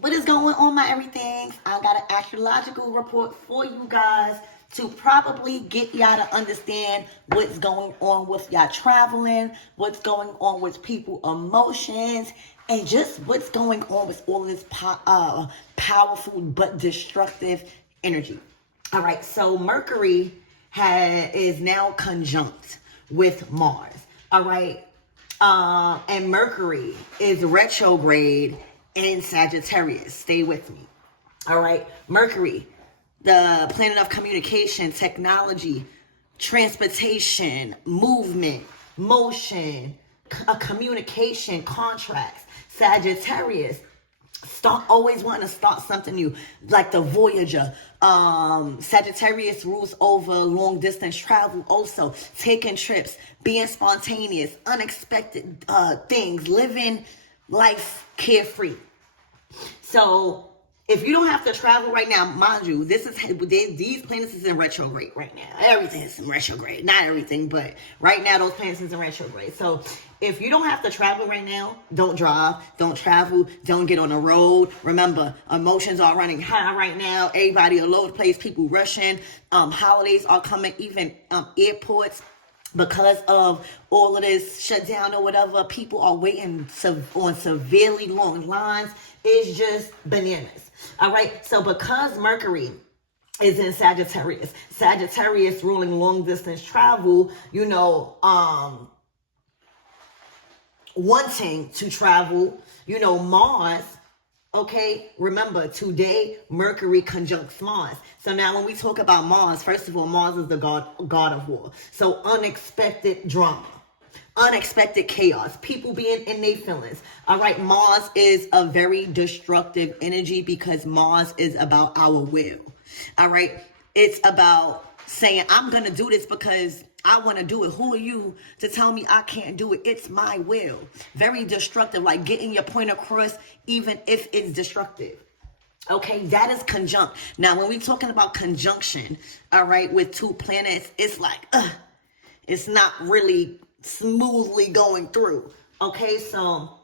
What is going on, my everythings? I got an astrological report for you guys to probably get y'all to understand what's going on with y'all traveling, what's going on with people emotions, and just what's going on with all of this powerful but destructive energy. All right, so Mercury is now conjunct with Mars. All right, and Mercury is retrograde in Sagittarius. Stay with me. All right, Mercury, the planet of communication, technology, transportation, movement, motion, communication, contracts. Sagittarius, always wanting to start something new, like the Voyager. Sagittarius rules over long distance travel, also taking trips, being spontaneous, unexpected things, living life carefree. So if you don't have to travel right now, mind you, these planets is in retrograde right now. Everything is in retrograde. Not everything, but right now those planets is in retrograde. So if you don't have to travel right now, don't drive, don't travel, don't get on the road. Remember, emotions are running high right now. Everybody all over the place, people rushing. Holidays are coming, even airports. Because of all of this shutdown or whatever, people are waiting on severely long lines. It's just bananas. All right. So because Mercury is in Sagittarius, Sagittarius ruling long distance travel, wanting to travel, Mars. Okay, remember today Mercury conjuncts Mars. So now when we talk about Mars, first of all, Mars is the god of war. So unexpected drama, unexpected chaos, people being in their feelings. All right, Mars is a very destructive energy because Mars is about our will. All right, it's about saying, I'm going to do this because I want to do it. Who are you to tell me I can't do it? It's my will. Very destructive, like getting your point across, even if it's destructive. Okay, that is conjunct. Now, when we're talking about conjunction, all right, with two planets, it's like, it's not really smoothly going through. Okay, so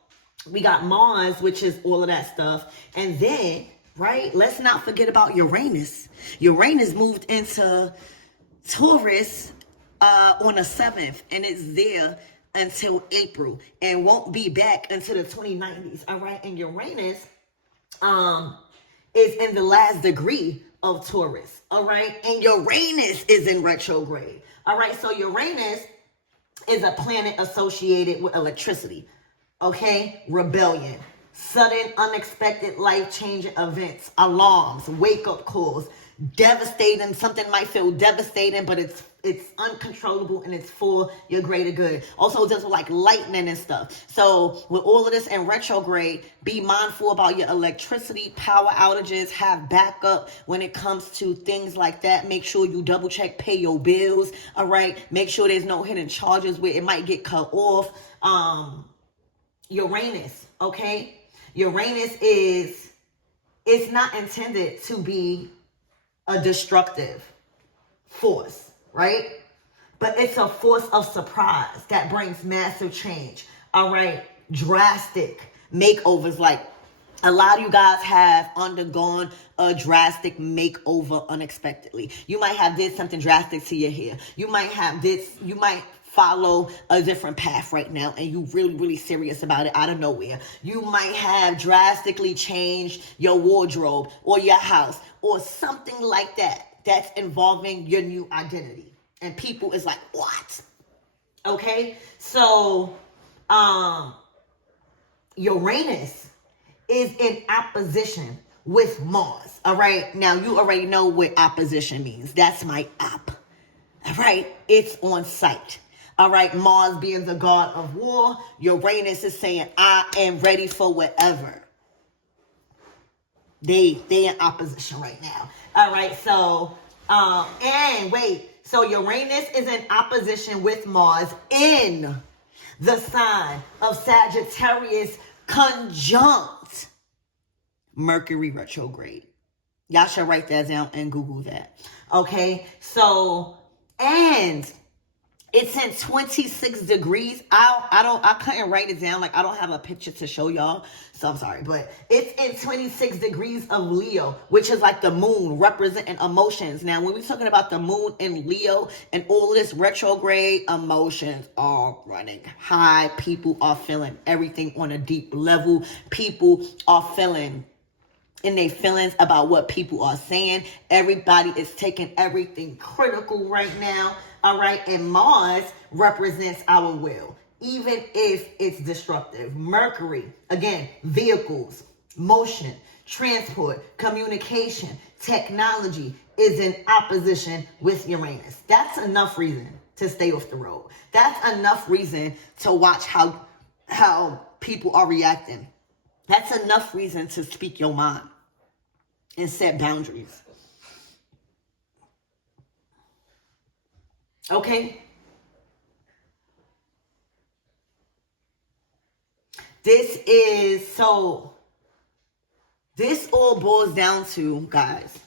we got Mars, which is all of that stuff. And then, right, let's not forget about Uranus. Uranus moved into Taurus on the 7th, and it's there until April and won't be back until the 2090s. All right, and Uranus is in the last degree of Taurus. All right, and Uranus is in retrograde. All right, so Uranus is a planet associated with electricity. Okay, rebellion, sudden, unexpected, life-changing events, alarms, wake-up calls, devastating. Something might feel devastating, but it's uncontrollable and it's for your greater good. Also, it does with like lightning and stuff. So with all of this in retrograde, be mindful about your electricity, power outages, have backup when it comes to things like that. Make sure you double check, pay your bills. All right. Make sure there's no hidden charges where it might get cut off. Uranus. Okay. Uranus it's not intended to be a destructive force, right? But it's a force of surprise that brings massive change. All right, drastic makeovers. Like a lot of you guys have undergone a drastic makeover unexpectedly. You might have did something drastic to your hair. You might follow a different path right now and you really, really serious about it out of nowhere. You might have drastically changed your wardrobe or your house or something like that that's involving your new identity. And people is like, what? Okay, so Uranus is in opposition with Mars. All right, now you already know what opposition means. That's my op. All right, it's on site. All right, Mars being the god of war, Uranus is saying, I am ready for whatever. They in opposition right now. All right, so, and wait, so Uranus is in opposition with Mars in the sign of Sagittarius conjunct Mercury retrograde. Y'all should write that down and Google that. Okay, so, and It's in 26 degrees. I couldn't write it down. Like, I don't have a picture to show y'all. So I'm sorry. But it's in 26 degrees of Leo, which is like the moon representing emotions. Now, when we're talking about the moon in Leo and all this retrograde, emotions are running high. People are feeling everything on a deep level. People are feeling in their feelings about what people are saying. Everybody is taking everything critical right now. All right. And Mars represents our will, even if it's destructive. Mercury, again, vehicles, motion, transport, communication, technology is in opposition with Uranus. That's enough reason to stay off the road. That's enough reason to watch how people are reacting. That's enough reason to speak your mind and set boundaries. Okay? This all boils down to, guys,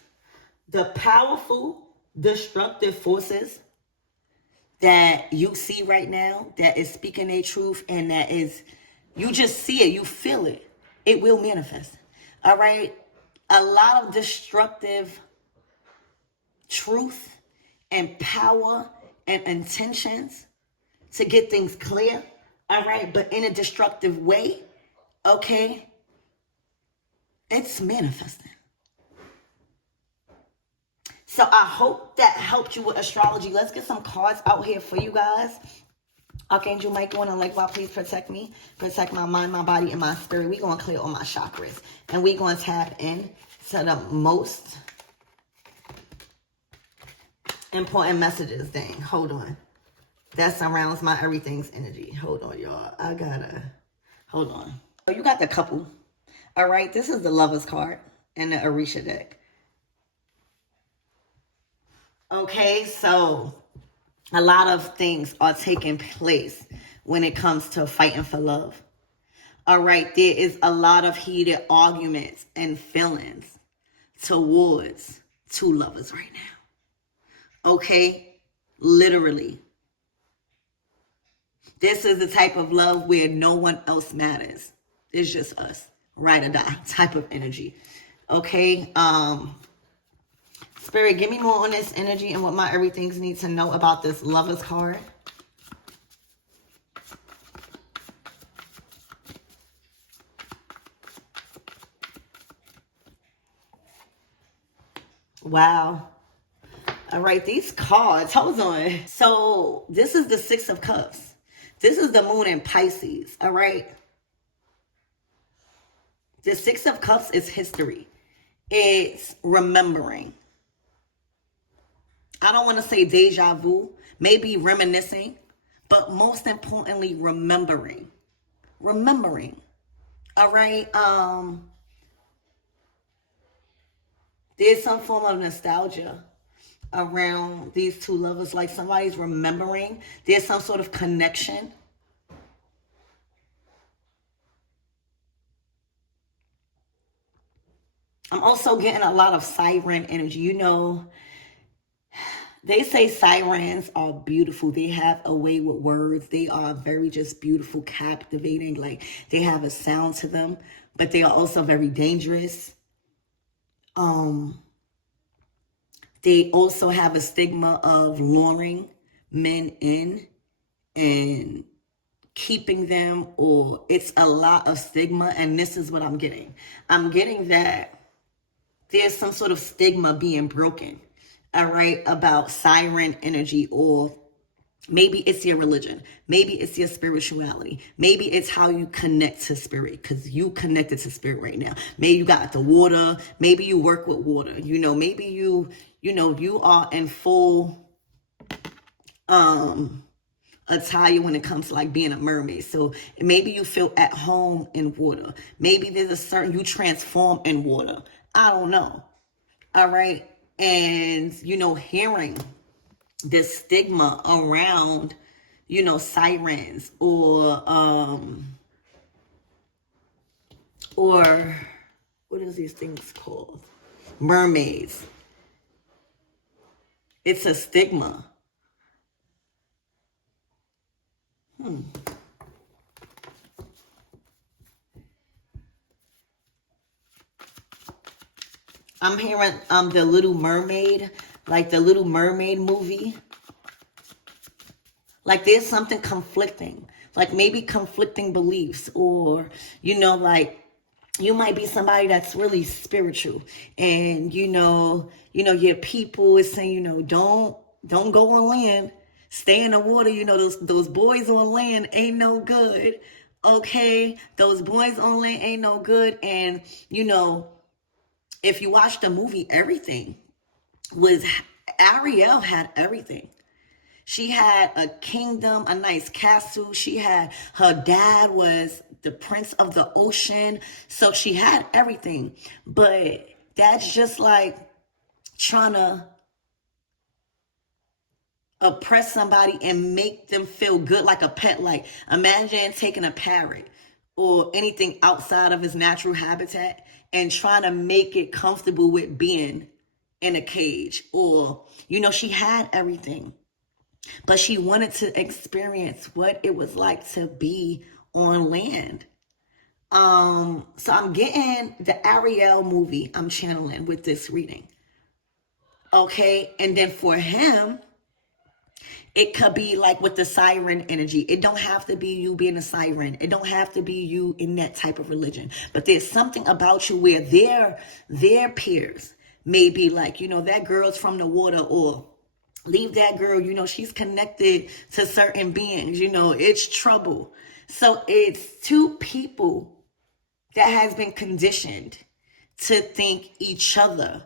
the powerful, destructive forces that you see right now that is speaking their truth, and that is, you just see it, you feel it. It will manifest. All right? A lot of destructive truth and power and intentions to get things clear, all right, but in a destructive way, okay, it's manifesting. So I hope that helped you with astrology. Let's get some cards out here for you guys. Archangel Michael and Alexa, please protect me, protect my mind, my body, and my spirit. We're going to clear all my chakras, and we're going to tap in to the most important messages. Dang, hold on. That surrounds my everything's energy. Hold on, y'all. Hold on. So you got the couple. All right, this is the Lover's card in the Orisha deck. Okay, so a lot of things are taking place when it comes to fighting for love. All right, there is a lot of heated arguments and feelings towards two lovers right now. Okay, literally. This is the type of love where no one else matters. It's just us, ride or die type of energy. Okay, Spirit, give me more on this energy and what my everythings need to know about this Lover's card. Wow. All right, these cards, hold on. So this is the Six of Cups. This is the moon in Pisces, all right? The Six of Cups is history. It's remembering. I don't want to say deja vu, maybe reminiscing, but most importantly, remembering. Remembering. All right? There's some form of nostalgia around these two lovers, like somebody's remembering. There's some sort of connection. I'm also getting a lot of siren energy. You know, they say sirens are beautiful. They have a way with words. They are very just beautiful, captivating. Like, they have a sound to them, but they are also very dangerous. They also have a stigma of luring men in and keeping them, or it's a lot of stigma. And this is what I'm getting. I'm getting that there's some sort of stigma being broken, all right, about siren energy, or maybe it's your religion. Maybe it's your spirituality. Maybe it's how you connect to spirit, because you connected to spirit right now. Maybe you got the water. Maybe you work with water. You know, maybe you are in full attire when it comes to like being a mermaid. So maybe you feel at home in water. Maybe there's a certain, you transform in water. I don't know. All right. And, hearing this stigma around, sirens or what is these things called? Mermaids. It's a stigma. I'm hearing the Little Mermaid, like the Little Mermaid movie. Like there's something conflicting, like maybe conflicting beliefs, or like you might be somebody that's really spiritual, and your people is saying, don't go on land, stay in the water. Those boys on land ain't no good. Okay, those boys on land ain't no good. And if you watch the movie, everything was Ariel had everything. She had a kingdom, a nice castle. Her dad was the prince of the ocean. So she had everything. But that's just like trying to oppress somebody and make them feel good like a pet. Like imagine taking a parrot or anything outside of its natural habitat and trying to make it comfortable with being in a cage. Or, she had everything, but she wanted to experience what it was like to be on land. So I'm getting the Ariel movie I'm channeling with this reading. Okay, and then for him, it could be like with the siren energy. It don't have to be you being a siren. It don't have to be you in that type of religion. But there's something about you where their peers may be like, that girl's from the water, or leave that girl, she's connected to certain beings, it's trouble. So it's two people that has been conditioned to think each other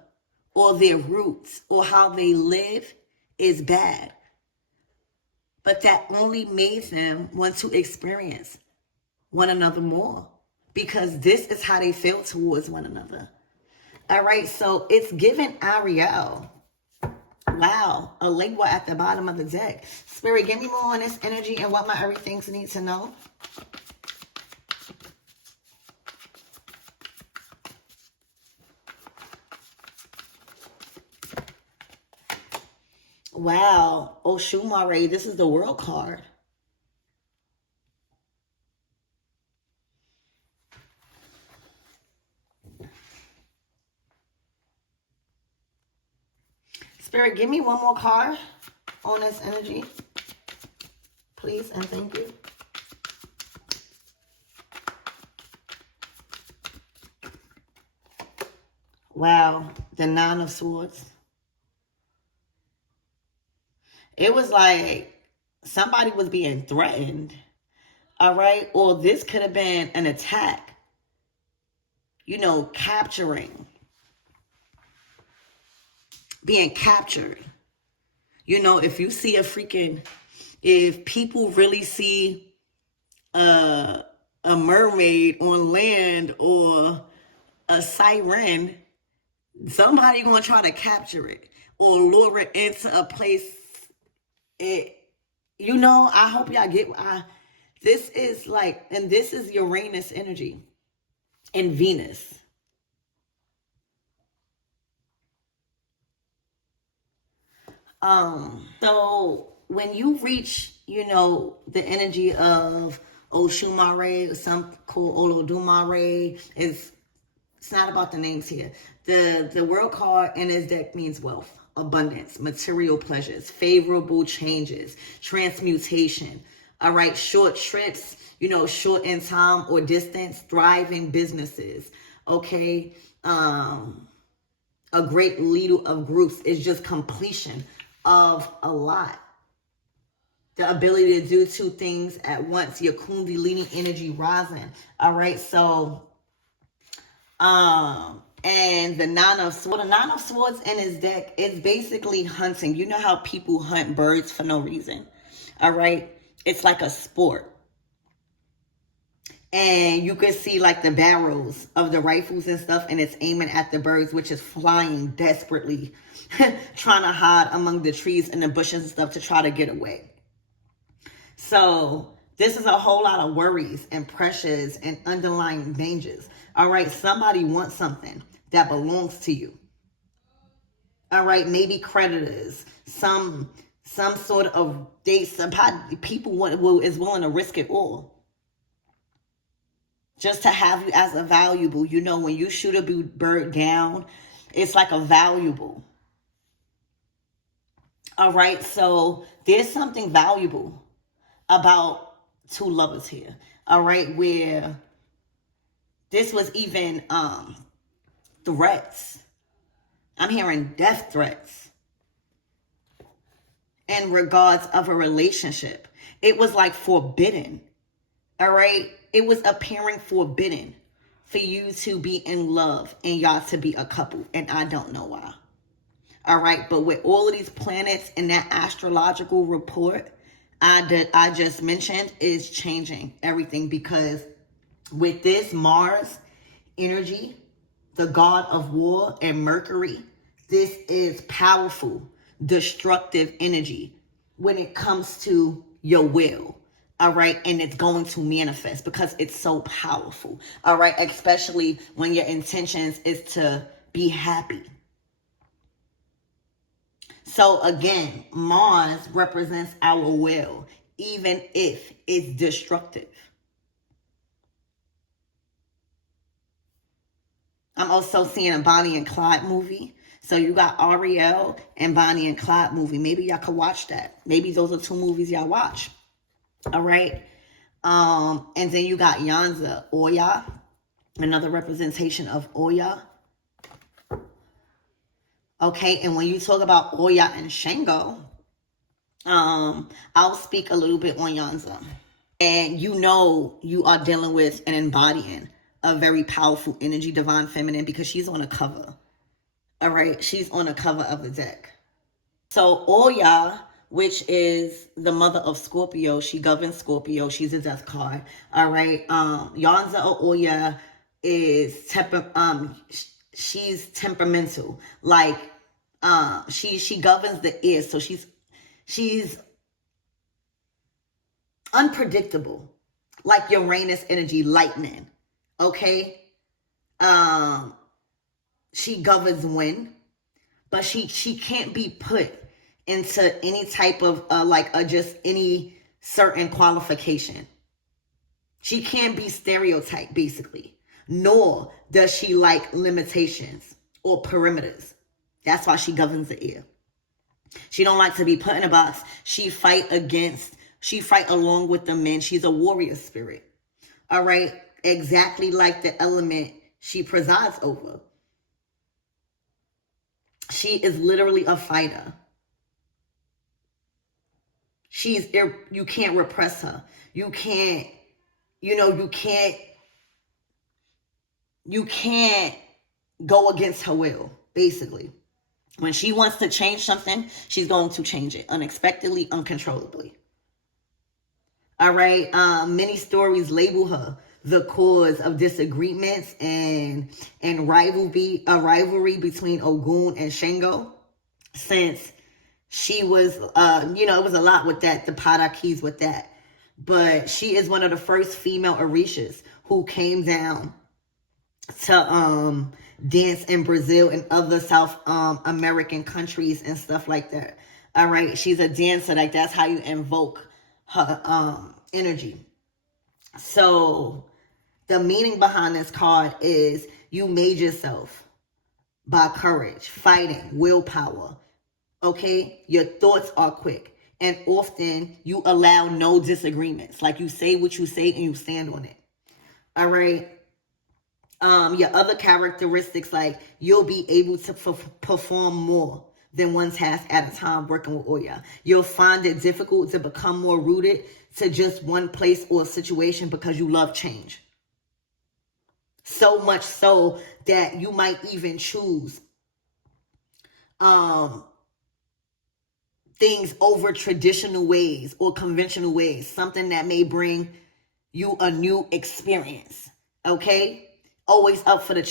or their roots or how they live is bad. But that only made them want to experience one another more, because this is how they feel towards one another. All right, so it's given Ariel. Wow, a lingua at the bottom of the deck. Spirit, give me more on this energy and what my everythings need to know. Wow, Oshumare, this is the World card. Spirit, give me one more card on this energy, please, and thank you. Wow, the Nine of Swords. It was like somebody was being threatened, all right? Or this could have been an attack, capturing, being captured. If you see if people really see a mermaid on land or a siren, somebody gonna try to capture it or lure it into a place. I hope y'all get this is like, and this is Uranus energy and Venus. So when you reach, the energy of Oshumare, some call Olodumare, it's not about the names here. The World card in this deck means wealth, abundance, material pleasures, favorable changes, transmutation. All right, short trips, short in time or distance, thriving businesses. Okay, a great leader of groups is just completion of a lot. The ability to do two things at once, your Kundalini energy rising. All right, so and the Nine of Swords in his deck is basically hunting. You know how people hunt birds for no reason. All right, it's like a sport. And you could see like the barrels of the rifles and stuff, and it's aiming at the birds, which is flying desperately, trying to hide among the trees and the bushes and stuff to try to get away. So this is a whole lot of worries and pressures and underlying dangers. All right, somebody wants something that belongs to you. All right, maybe creditors, some Some sort of, people is willing to risk it all just to have you as a valuable. You know, when you shoot a bird down, it's like a valuable. All right, so there's something valuable about two lovers here. All right, where this was even threats. I'm hearing death threats in regards of a relationship. It was like forbidden. All right, it was appearing forbidden for you to be in love and y'all to be a couple, and I don't know why. All right, but with all of these planets in that astrological report I just mentioned is changing everything, because with this Mars energy, the god of war, and Mercury, this is powerful, destructive energy when it comes to your will. All right, and it's going to manifest because it's so powerful. All right, especially when your intentions is to be happy. So again, Mars represents our will, even if it's destructive. I'm also seeing a Bonnie and Clyde movie. So you got ARIEL and Bonnie and Clyde movie. Maybe y'all could watch that. Maybe those are two movies y'all watch. All right. And then you got Yanza, Oya, another representation of Oya. Okay, and when you talk about Oya and Shango, I'll speak a little bit on Yanza. And you know you are dealing with and embodying a very powerful energy, divine feminine, because she's on a cover. All right, she's on a cover of the deck. So Oya, which is the mother of Scorpio, she governs Scorpio. She's a death card. All right, Yanza or Oya is she's temperamental. Like she governs the air, so she's unpredictable, like Uranus energy, lightning. Okay, she governs wind, but she can't be put into any type of just any certain qualification. She can't be stereotyped, basically, nor does she like limitations or perimeters. That's why she governs the air. She don't like to be put in a box. She fight along with the men. She's a warrior spirit. All right. Exactly like the element she presides over. She is literally a fighter. You can't repress her. You can't go against her will, basically. When she wants to change something, she's going to change it unexpectedly, uncontrollably. All right. Many stories label her the cause of disagreements and rivalry between Ogun and Shango, since she was, it was a lot with that, the Parakis with that. But she is one of the first female Orishas who came down to dance in Brazil and other South American countries and stuff like that. All right, she's a dancer. Like, that's how you invoke her energy. So the meaning behind this card is you made yourself by courage, fighting, willpower. Okay, your thoughts are quick, and often you allow no disagreements. Like, you say what you say and you stand on it. All right. Your other characteristics, like you'll be able to perform more than one task at a time working with Oya. You'll find it difficult to become more rooted to just one place or situation because you love change. So much so that you might even choose things over traditional ways or conventional ways, something that may bring you a new experience. Okay? Always up for the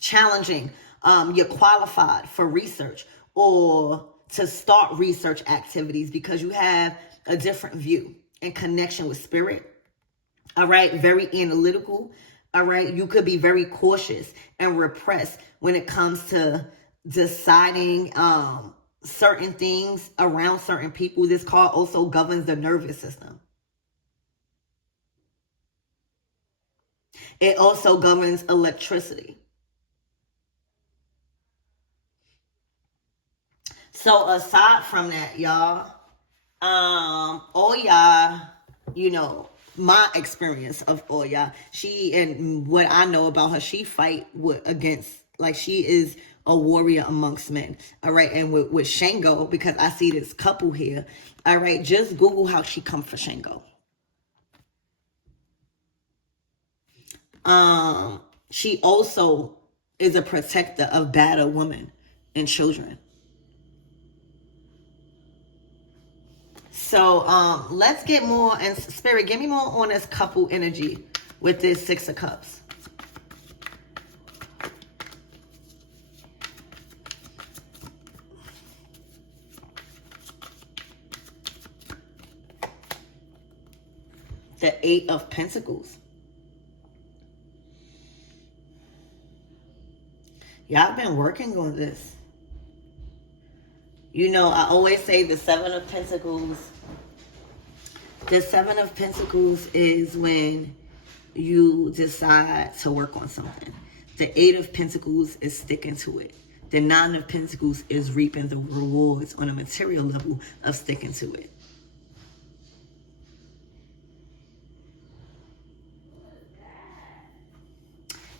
challenging. You're qualified for research or to start research activities because you have a different view and connection with spirit. All right. Very analytical. All right. You could be very cautious and repressed when it comes to deciding certain things around certain people. This card also governs the nervous system. It also governs electricity. So aside from that, y'all, Oya, you know, my experience of Oya, she, and what I know about her, she fight against, like, she is a warrior amongst men. All right. And with Shango, because I see this couple here. All right. Just Google how she come for Shango. She also is a protector of battered women and children. So let's get more, and Spirit, give me more on this couple energy with this Six of Cups. The Eight of Pentacles. Y'all been working on this. You know, I always say the Seven of Pentacles. The Seven of Pentacles is when you decide to work on something. The Eight of Pentacles is sticking to it. The Nine of Pentacles is reaping the rewards on a material level of sticking to it.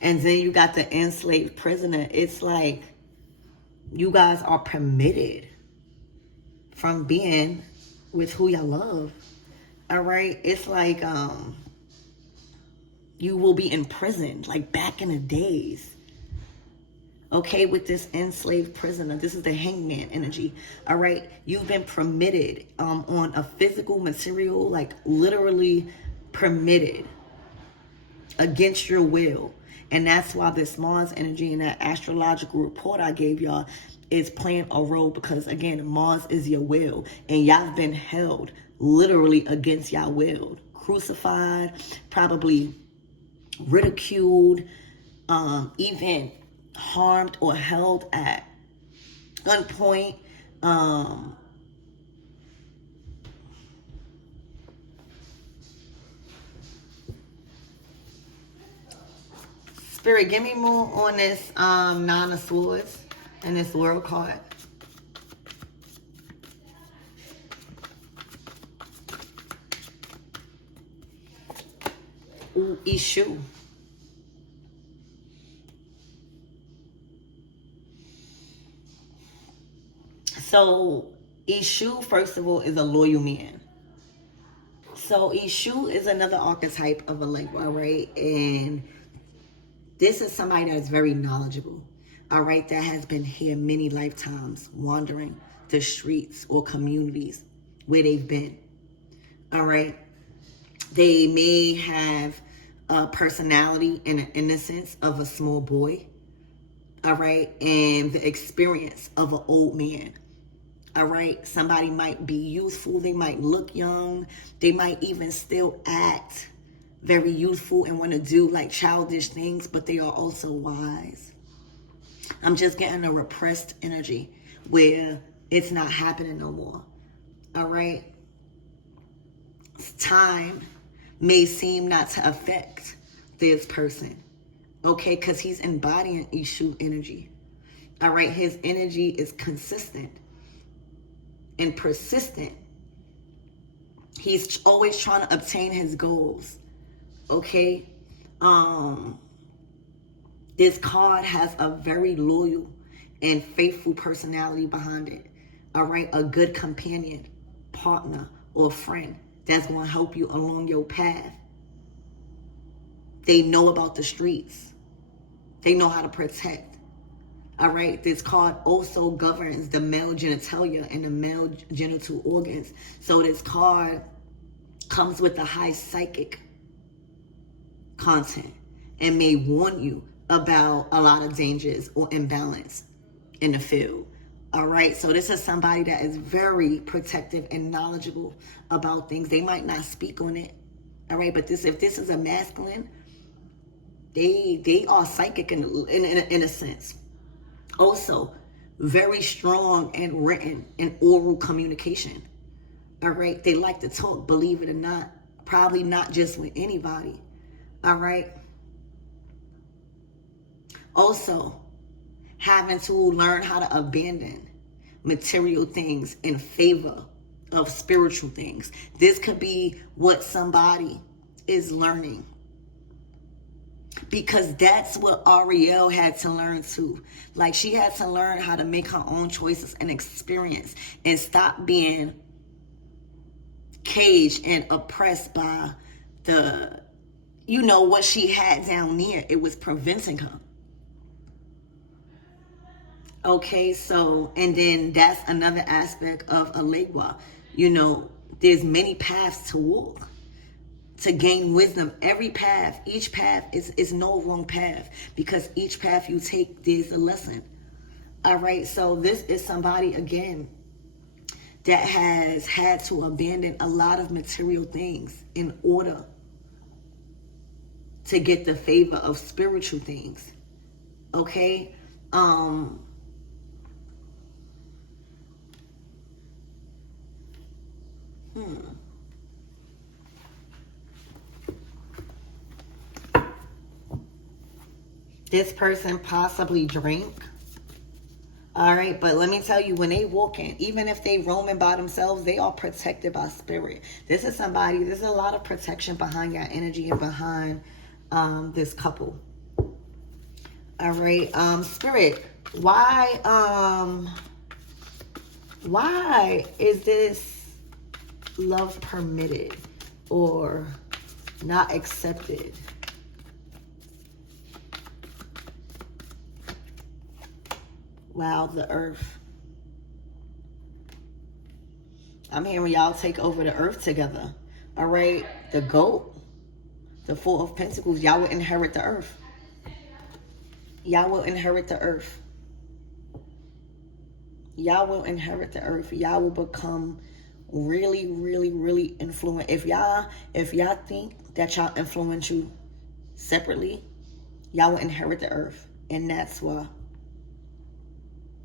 And then you got the enslaved prisoner. It's like you guys are permitted from being with who y'all love. All right? It's like you will be imprisoned like back in the days. Okay, with this enslaved prisoner. This is the hangman energy. All right? You've been permitted on a physical, material, like literally permitted against your will. And that's why this Mars energy and that astrological report I gave y'all is playing a role, because again, Mars is your will, and y'all been held literally against y'all will, crucified, probably ridiculed, even harmed or held at gunpoint. Spirit, give me more on this Nine of Swords and this World card. Ooh, Ishu. So, Ishu, first of all, is a loyal man. So, Ishu is another archetype of a Libra, right? And this is somebody that is very knowledgeable, all right, that has been here many lifetimes, wandering the streets or communities where they've been, all right? They may have a personality and an innocence of a small boy, all right, and the experience of an old man, all right? Somebody might be youthful, they might look young, they might even still act very youthful and want to do like childish things, but they are also wise. I'm just getting a repressed energy where it's not happening no more. All right. Time may seem not to affect this person. Okay, because he's embodying Ishu energy. All right, his energy is consistent and persistent. He's always trying to obtain his goals. Okay, this card has a very loyal and faithful personality behind it. All right, a good companion, partner, or friend that's going to help you along your path. They know about the streets. They know how to protect. All right, this card also governs the male genitalia and the male genital organs. So this card comes with a high psychic content and may warn you about a lot of dangers or imbalance in the field. All right, so this is somebody that is very protective and knowledgeable about things. They might not speak on it. All right, but if this is a masculine, they are psychic in a sense. Also, very strong in written and oral communication. All right. They like to talk, believe it or not. Probably not just with anybody. All right. Also, having to learn how to abandon material things in favor of spiritual things. This could be what somebody is learning. Because that's what Ariel had to learn too. Like, she had to learn how to make her own choices and experience and stop being caged and oppressed by the, what she had down there. It was preventing her. Okay, so, and then that's another aspect of Alegua. There's many paths to walk, to gain wisdom. Every path, each path is no wrong path, because each path you take, there's a lesson. All right, so this is somebody, again, that has had to abandon a lot of material things in order to get the favor of spiritual things. Okay? This person possibly drink. All right, but let me tell you, when they walk in, even if they roaming by themselves, they are protected by spirit. This is somebody, there's a lot of protection behind your energy and behind this couple. All right, spirit, why is this love permitted or not accepted? Wow, the earth. I'm hearing y'all take over the earth together. All right, the goat, the Four of Pentacles, y'all will inherit the earth. Y'all will inherit the earth. Y'all will inherit the earth. Y'all will become really, really, really influential. If y'all think that y'all influence you separately, y'all will inherit the earth. And that's why.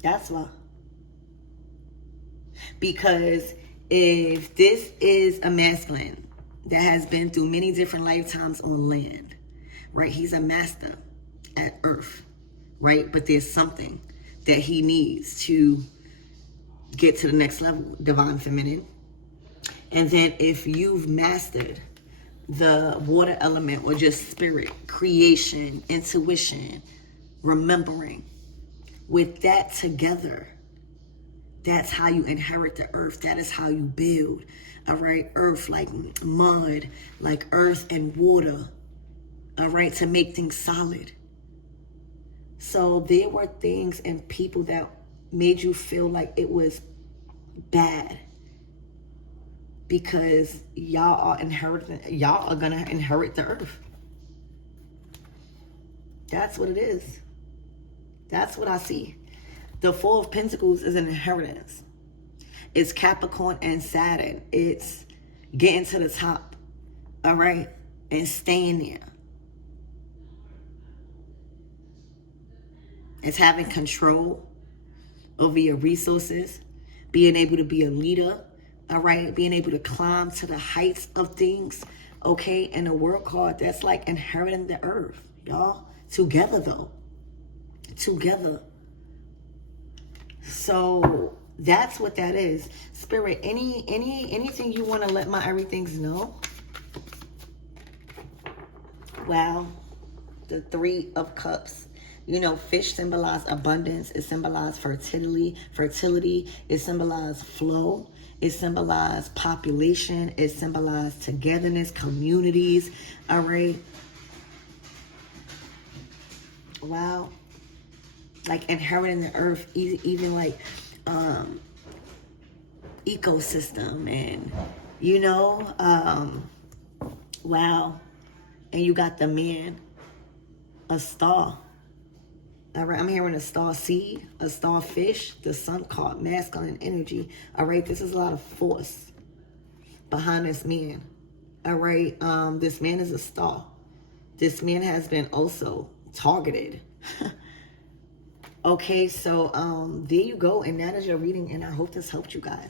That's why. Because if this is a masculine that has been through many different lifetimes on land, right? He's a master at earth, right? But there's something that he needs to get to the next level, divine feminine. And then if you've mastered the water element, or just spirit, creation, intuition, remembering, with that together, that's how you inherit the earth. That is how you build. All right, earth like mud, like earth and water. All right, to make things solid. So there were things and people that made you feel like it was bad, because y'all are gonna inherit the earth. That's what it is. That's what I see. The Four of Pentacles is an inheritance. It's Capricorn and Saturn. It's getting to the top, all right, and staying there. It's having control over your resources, being able to be a leader, all right, being able to climb to the heights of things, okay? And the World card, that's like inheriting the earth, y'all. Together, though. Together. So that's what that is. Spirit, anything you want to let my everythings know? Wow. The Three of Cups. Fish symbolize abundance. It symbolizes fertility. It symbolizes flow. It symbolizes population. It symbolizes togetherness, communities. All right. Wow. Like inheriting the earth, even like ecosystem, and wow. And you got the man, a star. All right, I'm hearing a star seed, a star fish, the sun card, masculine energy. All right, this is a lot of force behind this man. All right, this man is a star. This man has been also targeted. Okay, so there you go, and that is your reading, and I hope this helped you guys.